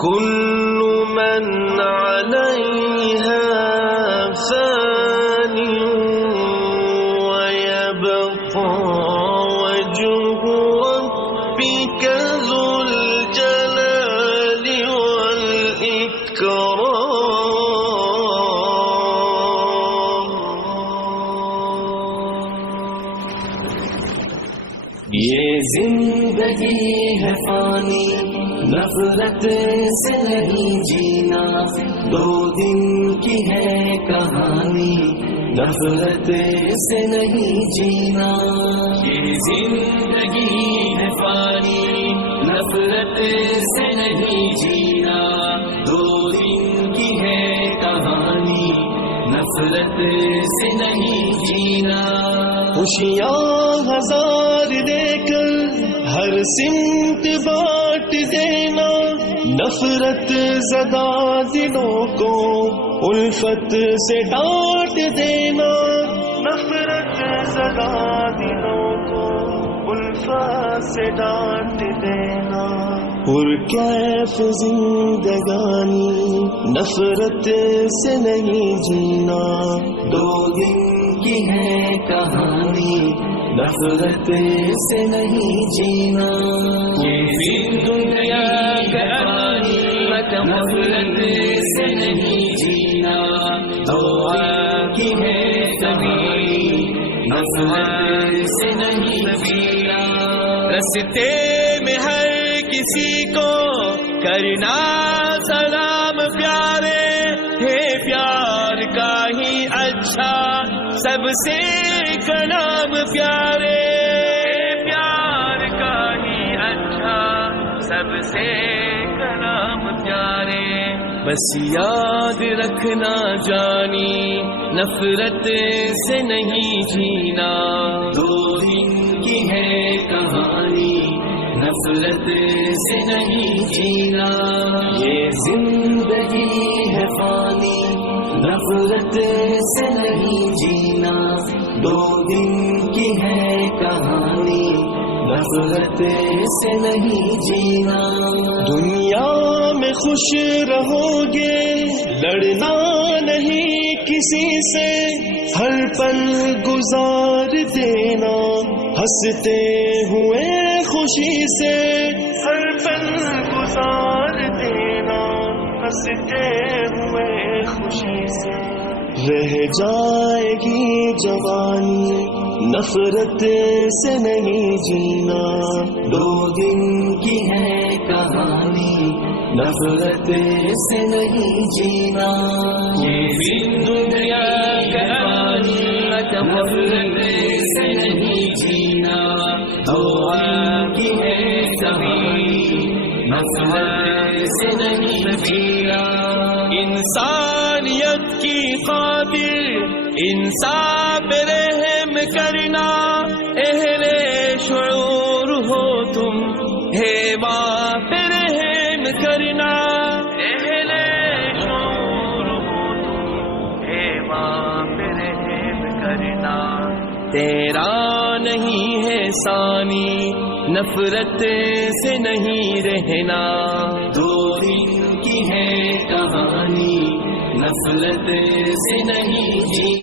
كل من عليها فان ويبقى وجه ربك ذو الجلال والإكرام. یہ زندگی ہے فانی، نفرت سے نہیں جینا، دو دن کی ہے کہانی، نفرت سے نہیں جینا. یہ زندگی ہے فانی، نفرت سے نہیں جینا، دو دن کی ہے کہانی، نفرت سے نہیں جینا. خوشیاں ہزار دے کر ہر سمت بانٹ دینا، نفرت زدہ دلوں کو الفت سے ڈانٹ دینا، نفرت زدہ دلوں کو الفت سے ڈانٹ دینا. پرکیف زندگانی نفرت سے نہیں جینا، دو دن کی ہے کہانی، نفرت سے نہیں جینا. یہ دنیا کا پانی، نفرت سے نہیں جینا، دعا کی ہے کبھی، نفرت سے نہیں جینا. رستے میں ہر کسی کو کرنا سلام پیارے، ہے پیار کا ہی اچھا سب سے کلام پیارے، پیار کا ہی اچھا سب سے کلام پیارے. بس یاد رکھنا جانی نفرت سے نہیں جینا، دو دن کی ہے کہانی، نفرت سے نہیں جینا. یہ زندگی ہے فانی، نفرت سے نہیں جینا، دو دن کی ہے کہانی، نفرت سے نہیں جینا. دنیا میں خوش رہو گے لڑنا نہیں کسی سے، ہر پل گزار دینا ہنستے ہوئے خوشی سے، ہر پل گزار دینا ہنستے ہوئے خوشی سے. رہ جائے گی جوانی نفرت سے نہیں جینا، دو دن کی ہے کہانی، نفرت سے نہیں جینا. یہ دنیا کا پانی، نفرت سے نہیں جینا، دعا کی ہے کبھی، نفرت سے نہیں جینا. انسانیت کی خاطر انصاف رحم کرنا، اہل شعور ہو تم ہے باپ رحم کرنا، اہل شعور ہو تم ہے باپ رحم کرنا. تیرا نہیں ہے ثانی نفرت سے نہیں رہنا، دو دن کی ہے کہانی، نفرت سے نہیں جی.